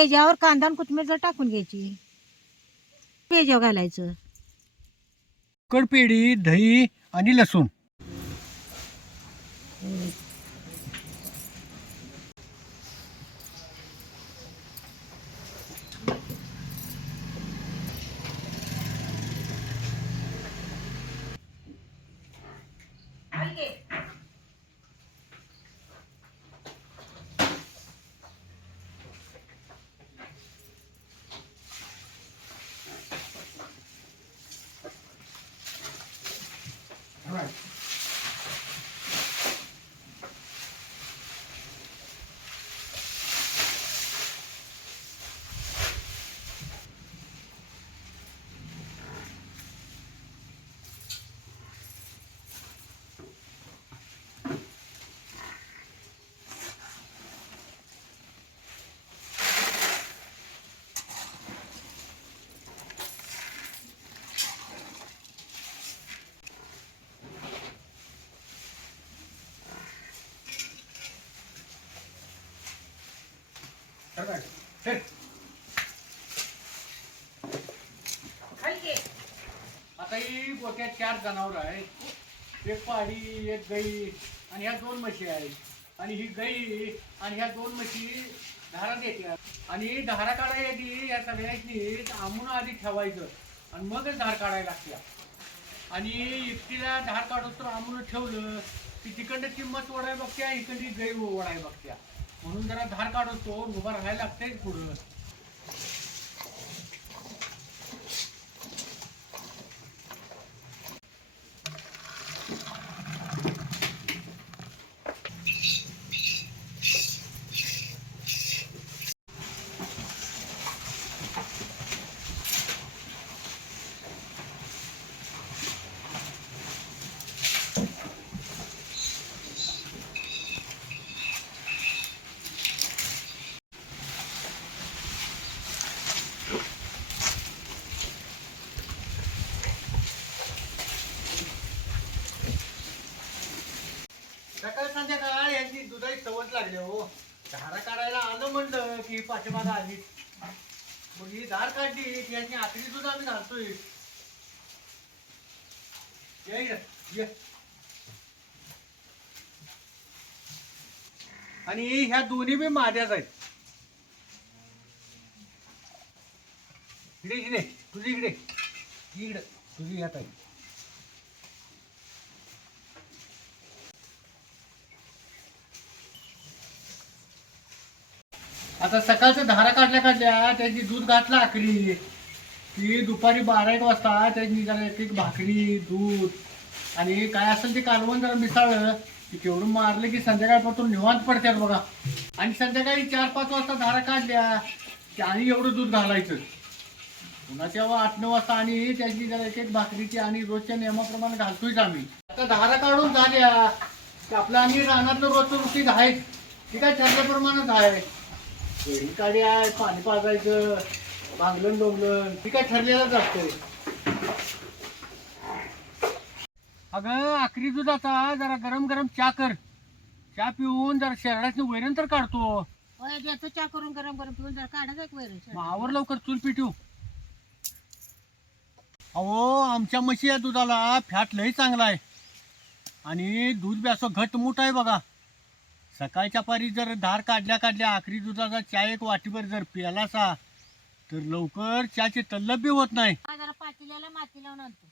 ह्याच्यावर कांदा आणि कोथिंबीर जर टाकून घ्यायची, ह्याच्यावर घालायचं. कडपेडी, दही आणि लसूण. आता ही गोट्यात 4 जनावर आहेत. एक पाडी, एक गाई आणि ह्या 2 म्हशी आहेत. आणि ही गाई आणि ह्या 2 म्हशी धारा देतात. आणि धारा काढायची या सगळ्याची आमून आधी ठेवायचं आणि मगच धार काढायला लागते. आणि एकटीला धार काढून तर आमून ठेवलं की तिकडं किंमत ओढाय बघत्या, इकडली गाई ओढाय बघत्या. म्हणून जरा धार काढतो उभा राहायला लागतंय पुढं. सकाळ संध्याकाळ यांची दुधाची सवय लागली हो. धारा काढायला आलं म्हणलं की पाठीमागं आली. मग ही धार काढली की यांची आखरी दूध आम्ही घालतोय. ये. आणि ह्या दोन्ही बी माझ्याच आहेत. इकडे तुझी इकडे तुझी ह्यात आहे. आता सकाळचं धारा काढल्या त्याची दूध घातलं आखरी की दुपारी 12-1 वाजता त्याची जरा एक भाकरी दूध आणि काय असेल ते कालवण जरा मिसळलं की तेवढं मारलं की संध्याकाळपासून निवांत पडतात बघा. आणि संध्याकाळी 4-5 वाजता धारा काढल्या की आणि एवढं दूध घालायचं. पुन्हा तेव्हा 8-9 वाजता आणि त्याची जरा एक भाकरीची आणि रोजच्या नियमाप्रमाणे घालतोयच आम्ही. आता धारा काढून झाल्या की आपलं आणि रानातलं रोजचं रुटीन आहे ती काय ठरल्याप्रमाणेच आहे. वेळी काढी आहे, पाणी पाजायचं, भांगलन डोंगलन ती काय ठरलेलंच असतंय. अगं आखरी दुधाचा जरा गरम गरम चहा कर. चहा पिऊन जरा शहरातनं वैरण तर काढतो. देतो चहा करून गरम गरम पिऊन जरा काढायचं एक वैरण. मग आवर लवकर चूल पिटू. अहो आमच्या म्हशी या दुधाला फॅट लई चांगला आहे आणि दूध बी असं घटमुट आहे बघा. सकाळच्या पारी जर धार काढल्या आखरी दुधाचा चहा एक वाटीभर जर प्यालासा तर लवकर चहाची तल्लफ बी होत नाही. जरा पातेल्याला माती लावून आणतो.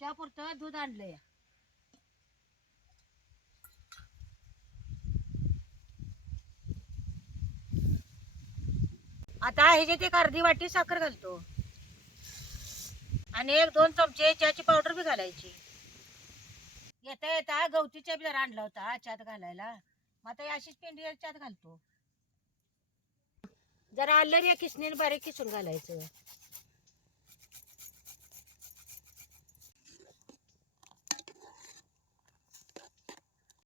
चहा पुरतं दूध आणलंय. आता ह्याच्यात एक अर्धी वाटी साखर घालतो आणि 1-2 चमचे चहाची पावडर बी घालायची. येता गवती चहा बी जरा आणला होता चहात घालायला. मग आता अशीच पेंडी चहात घालतो. जरा आलं या किसणीने बारीक किसून घालायचं.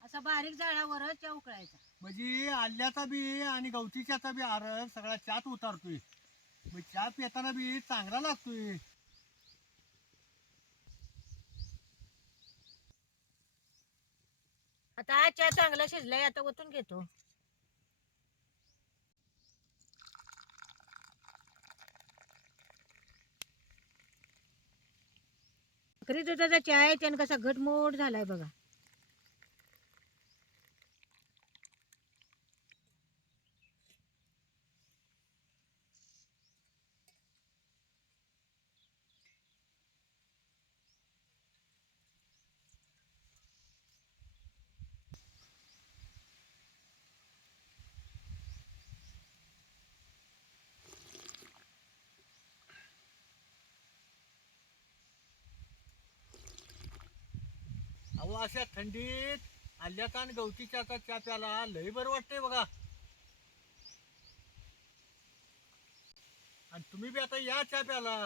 असा बारीक जाळावर चहा उकळायचा. म्हणजे आल्याचा बी आणि गवतीच्याचा बी आरस सगळा चहात उतारतोय. मग चहा पिताना बी चांगला लागतोय. आता हा चहा चांगला शिजलाय, आता ओतून घेतो. बकरी दुधाचा चहा आहे, त्यानं कसा घटमोट झालाय बघा. अहो अशा थंडीत आल्याचा आणि गवतीच्याचा चहा प्याला लय बरं वाटतंय बघा. आणि तुम्ही बी आता या चहा प्याला.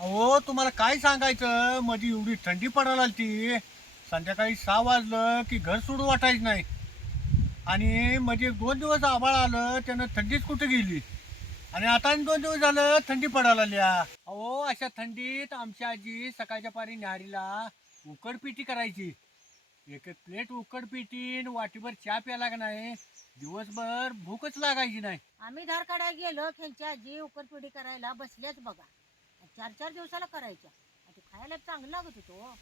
अहो तुम्हाला काय सांगायचं, मध्ये एवढी थंडी पडायला ती संध्याकाळी 6 वाजलं की घर सोडू वाटायचं नाही. आणि मध्ये 2 दिवस आभाळ आलं त्यानं थंडीच कुठे गेली. आणि आता आणि 2 दिवस झालं थंडी पडायला लागल्या. अहो अशा थंडीत आमची आजी सकाळच्या पारी न्याहारीला उकडपिटी करायची. एक एक प्लेट उकडपिटी वाटीभर चहा प्याला का नाही दिवसभर भूकच लागायची नाही. आम्ही धार काढायला गेलो, त्यांची आजी उकरपिढी करायला बसल्याच बघा. 4-4 दिवसाला करायच्या. ते खायला चांगलं लागत होतो.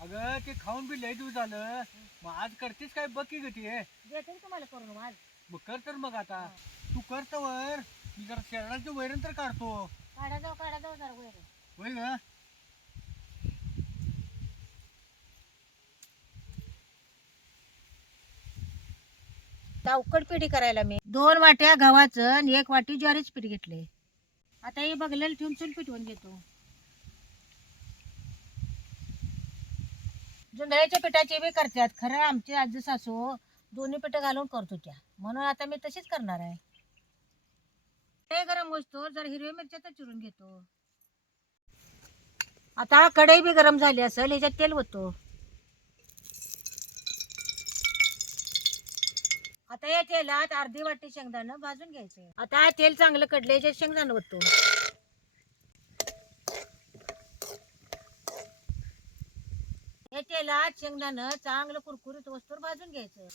अगं ते खाऊन बी लय दिवस झालं. मग आज करतेस काय बघ की ग ते. देते ना तुम्हाला करून आज. मग कर तर मग आता. तू कर तर वर मी जरा शेरडाचं वैरण तर काढतो. काढा जाऊ जरा वैर. होय ग. उकडपिढी करायला मी 2 वाट्या गव्हाचं आणि 1 वाटी ज्वारीचं पीठ घेतले. आता हे बघलेलं ठेवून चूल पिठवून घेतो. जुंधळ्याच्या पिठाची बी करतात, खरं आमची आजी सासू दोन्ही पिठं घालून करत होत्या, म्हणून आता मी तशीच करणार आहे. ते गरम होतो जर हिरव्या मिरच्या तर चिरून घेतो. आता कढई बी गरम झाली असेल, ह्याच्यात तेल होतो. आता या तेलात अर्धी वाटी शेंगदाणं भाजून घ्यायचं. आता तेल चांगलं कडलं, याच्यात शेंगदाणं होतो. हे तेलात शेंगदाणं चांगलं कुरकुरीत वस्तूवर भाजून घ्यायचं.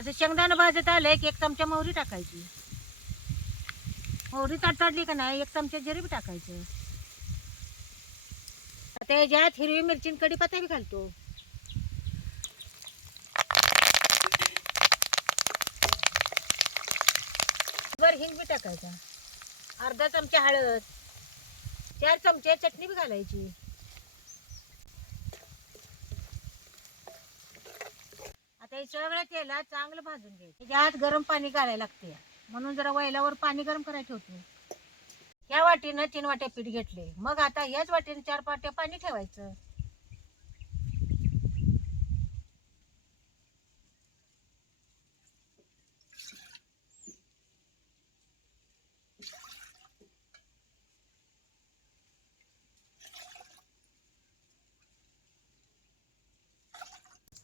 असं शेंगदाणं भाजत आलं की 1 चमचा मोहरी टाकायची. मोहरी तडतडली का नाही 1 चमचा जिरे बी टाकायचं. आता ह्याच्यात हिरवी मिरची कढीपत्ता बी घालतो. वर हिंग बी टाकायचा. अर्धा चमचा हळद. 4 चमचे चटणी बी घालायची. आता हे सगळं तेलात चांगलं भाजून घ्यायचं. त्याच्यात गरम पाणी घालायला लागते, म्हणून जरा वैलावर पाणी गरम करायला ठेवतो. या वाटीनं 3 वाट्या पीठ घेतले, मग आता याच वाटीनं 4 वाट्या पाणी ठेवायचं.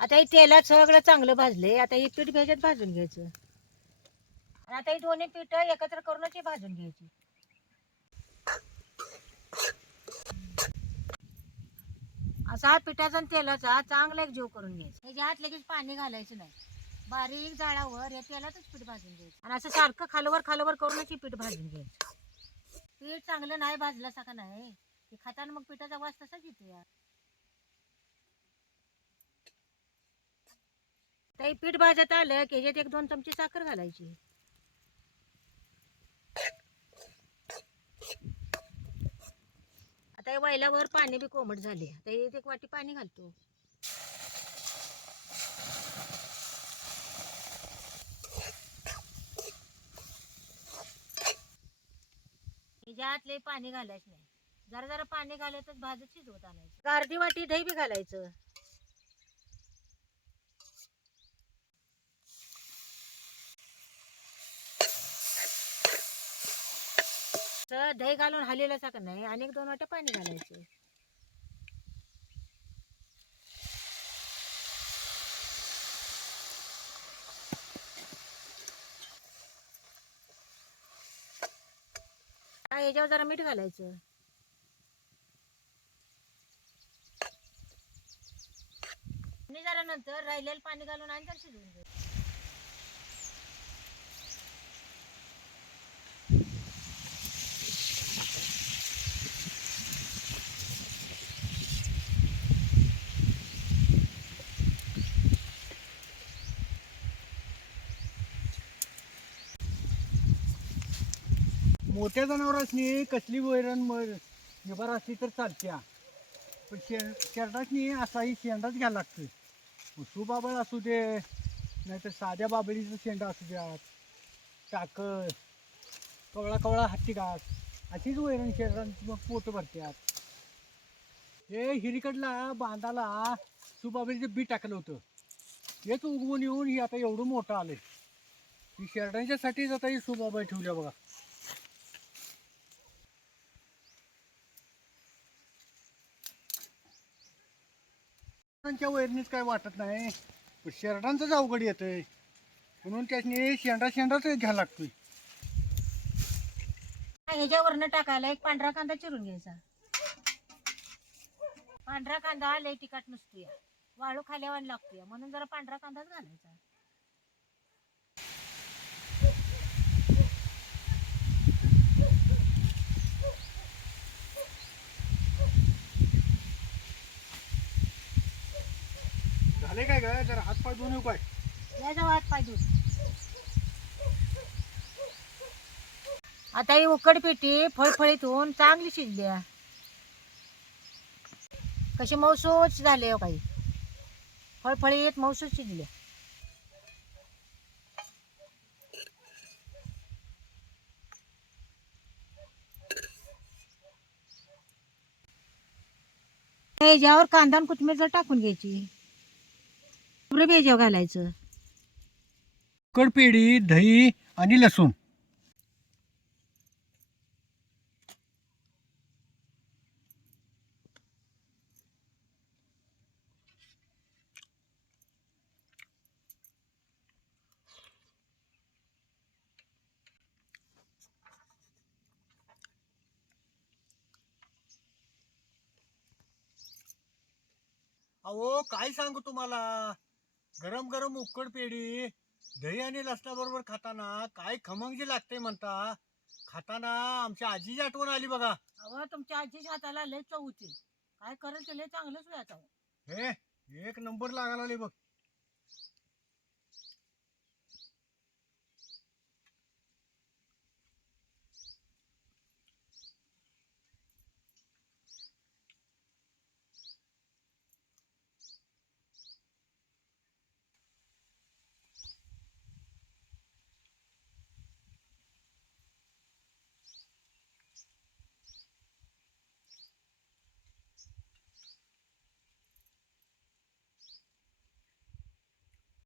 आता हे तेलात सगळं चांगलं भाजले. आता हे पीठ ह्याच्यात भाजून घ्यायचं. आणि आता हे दोन्ही पीठ एकत्र करूनच हे भाजून घ्यायची. असा हा पिठाचा आणि तेलाचा चांगला एक जीव करून घ्यायचा. ह्याच्यात लगेच पाणी घालायचं नाही, बारीक जाळावर या तेलातच पीठ भाजून घ्यायचं. आणि असं सारखं खालवर करूनच हे पीठ भाजून घ्यायचं. पीठ चांगलं नाही भाजलं का नाही ते खाताना मग पिठाचा वास तसाच येतो यार. ते पीठ भाजत आलं की ह्याच्यात 1-2 चमचे साखर घालायची. आता हे वैलावर पाणी बी कोमट झाले. आता हे 1 वाटी पाणी घालतो. ह्याच्यात लय पाणी घालायचं नाही, जरा जरा पाणी घालायचं भाजत शिजवत आणायचं. अर्धी वाटी दही बी घालायचं. तर दही घालून हलेलं का नाही आणि 2 वाट्या पाणी घालायचं. याच्यावर जरा मीठ घालायचं. आणि जरा नंतर राहिलेलं पाणी घालून आणि जरा शिजवून घ्यायचं. मोठ्या जनावरांनी कसली वैरण निभार असली तर चालत्या, पण शेरडासनी असाही शेंडाच घ्यायला लागतं. सुबाबळ असू दे नाहीतर साध्या बाबळीचं शेंडा असू द्या, टाकर कवळा कवळा हत्ती घास अशीच वैरण शेरडांची मग पोट भरत्यात. हे हिरीकडला बांधाला सुबाबळीचं बी टाकलं होतं, हेच उगवून येऊन ही आता एवढं मोठं आलंय. ही शेरडांच्यासाठीच आता ही सुबाबळ ठेवल्या बघा. शेरडांच्या वैरणीत काय वाटत नाही, पण शेरडांचंच अवघड येतंय, म्हणून त्याने शेंडाच घ्यायला लागतोय. ह्याच्यावरनं टाकायला एक पांढरा कांदा चिरून घ्यायचा. पांढरा कांदा लय तिखट नसतो या, वाळू खाल्यावर लागतो, म्हणून जरा पांढरा कांदाच घालायचा. झाले काय ग, जरा हात पाय धुवून येऊ काय? याचा वाट पाहिजे. आता ही उकड पेटी फळफळीत होऊन चांगली शिजल्या. कशी मौसूच झाले हो काही, फळफळीत मौसूच शिजले. याच्यावर कांदा आणि कोथिंबीर जर टाकून घ्यायची, खोबरं बी याच्यावर घालायचं. उकडपेडी, दही आणि लसूण. अहो काय सांगू तुम्हाला, गरम गरम उकड पेढी दही आणि लसणाबरोबर खाताना काय खमंग जी लागते म्हणता. खाताना आमच्या आजीची आठवण आली बघा. अहो तुमच्या आजीच्या हाताला लय चव होती, काय करेल ते लय चांगलंच व्हायचं. हे एक नंबर लागायला लागले बघ.